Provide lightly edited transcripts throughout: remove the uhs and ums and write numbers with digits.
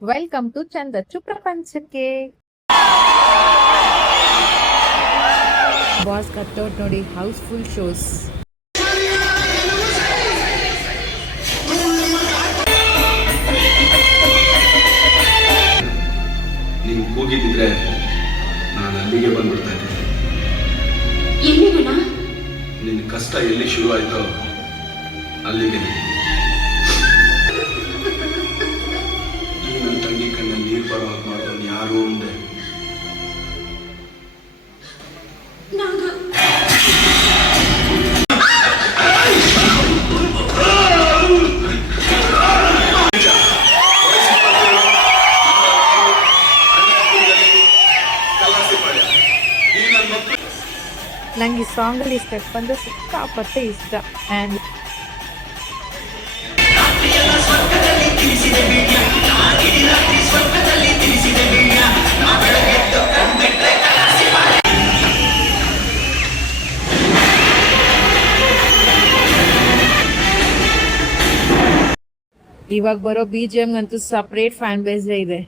Welcome to ಚಂದಚ್ಚು ಪ್ರಪಂಚಕ್ಕೆ. Boss cutout ನೋಡಿ, house full shows. ನೀನು ಕೂಗಿದ್ರೆ ನಾನು ಅಲ್ಲಿಗೆ ಬಂದ್ಬಿಡ್ತಾ ಇದ್ದೆ. ನಿನ್ನ ಕಷ್ಟ ಎಲ್ಲಿ ಶುರು ಆಯ್ತೋ ಅಲ್ಲಿಗೆ. ಈ ನನ್ನ ತಂಗಿ ಕಣ್ಣಲ್ಲಿ ನೀರು ಬರೋ ಹಾಗೆ ಮಾಡೋನು ಯಾರು ಅಂದೆ. ನಂಗೆ ಈ ಸಾಂಗಲ್ಲಿ ಸ್ಟೆಪ್ ಅಂದರೆ ಸಿಕ್ಕಾಪಟ್ಟೆ ಇಷ್ಟ. ಆ್ಯಂಡ್ ಇವಾಗ ಬರೋ BGM ಅಂತೂ ಸಪ್ರೇಟ್ ಫ್ಯಾನ್ ಬೇಸೇ ಇದೆ.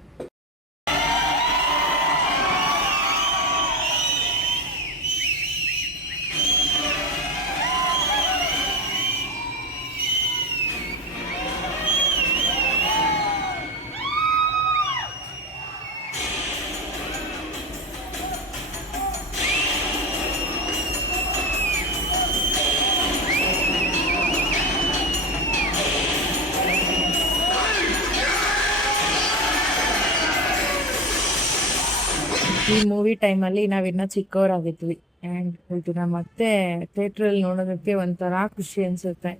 ಈ ಮೂವಿ ಟೈಮಲ್ಲಿ ನಾವಿನ್ನ ಚಿಕ್ಕವರಾಗಿದ್ವಿ. ಆ್ಯಂಡ್ ಇದನ್ನ ಮತ್ತೆ ಥಿಯೇಟ್ರಲ್ಲಿ ನೋಡೋದಕ್ಕೆ ಒಂಥರ ಖುಷಿ ಅನ್ಸುತ್ತೆ.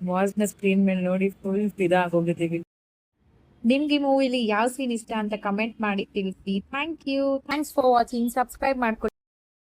ವಾಸ್ನ ಸ್ಕ್ರೀನ್ ಮೇಲೆ ನೋಡಿ ಫುಲ್ ಫಿದಾಗೋಗಿದ್ದೀವಿ. ನಿಮ್ಗೆ ಈ ಮೂವಿಲಿ ಯಾವ ಸೀನ್ ಇಷ್ಟ ಅಂತ ಕಮೆಂಟ್ ಮಾಡಿ ತಿಳಿಸಿ. Thank you. Thanks for watching. Subscribe ಮಾಡ್ಕೊಳ್ಳಿ.